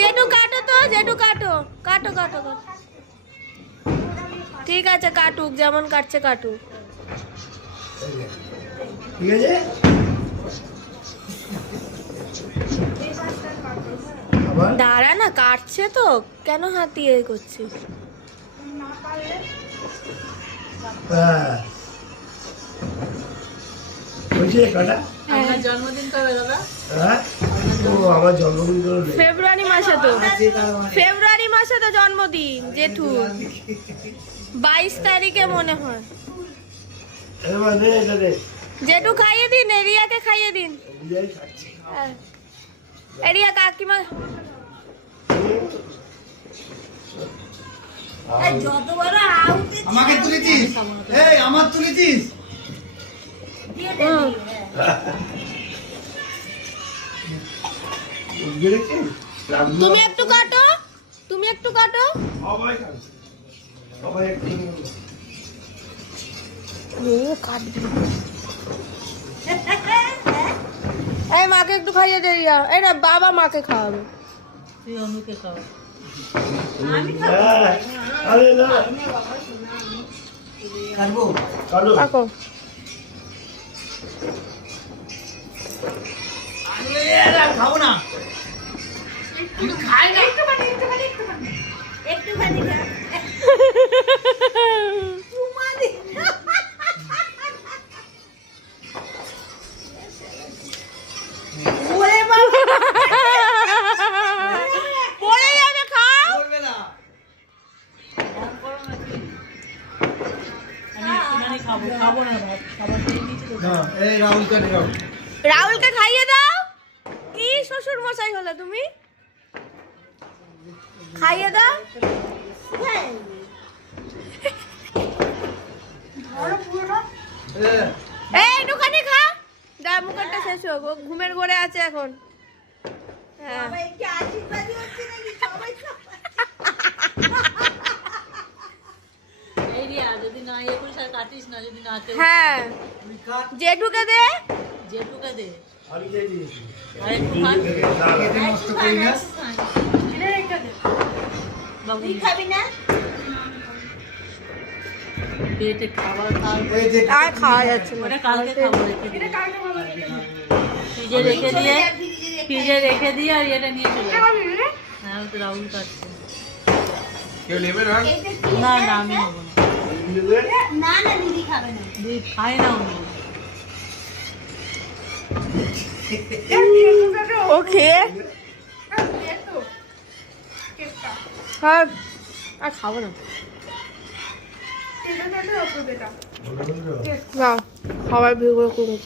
জেঠু কাটো তো, জেঠু কাটো কাটো কাটো কাটো। ঠিক আছে কাটুক, যেমন কাটছে কাটুক। ঠিক আছে দাঁড়া না, কাটছে তো, কেন হাতিয়ে করছিস? জন্মদিন কবে দাদা? আমার জন্মদিন ফেব্রুয়ারি মাসে তো, ফেব্রুয়ারি মাসে তো জন্মদিন জেঠু, 22 তারিখে মনে হয়। জেঠু খাইয়ে দিন, এরিয়াকে খাইয়ে দিন। এরিয়া কাকিমা আমাকে তুলেছিস, এই আমার তুলেছিস। তুমি একটু কাটো, তুমি একটু কাটো। এই মাকে একটু খাইয়ে দে রিয়া। এই না বাবা মাকে খাওয়াবে। তুই অনুকে খাওয়া। কাকো খাবো না, খাই না। একটুখানি রাহুলকে খাইয়ে দাও। কি শ্বশুর মশাই হলে তুমি, খাইয়ে দাও। এই একটুখানি খা, যা মুখটা শেষ হোক, ও ঘুমের ঘরে আছে এখন। হ্যাঁ যদি না ইয়ে করিস আর কাটিস না, যদি না হ্যাঁ জেঠুকে দে, জেঠুকে দে। খাবি না? পেটে খাবার আর খাওয়া যাচ্ছে না। কালকে খাবো, ফ্রিজে রেখে দিয়ে, ফ্রিজে রেখে দিয়ে আর এটা নিয়ে চলে আসবো। হ্যাঁ তো রাহুল কাটছে। কেউ নেবে না? না না আমি নেবো না। না না দিদি খাবে না, দিদি খাই না উনি। ও খেয়ে হ্যাঁ আর খাবো না। না সবাই ভিড় করে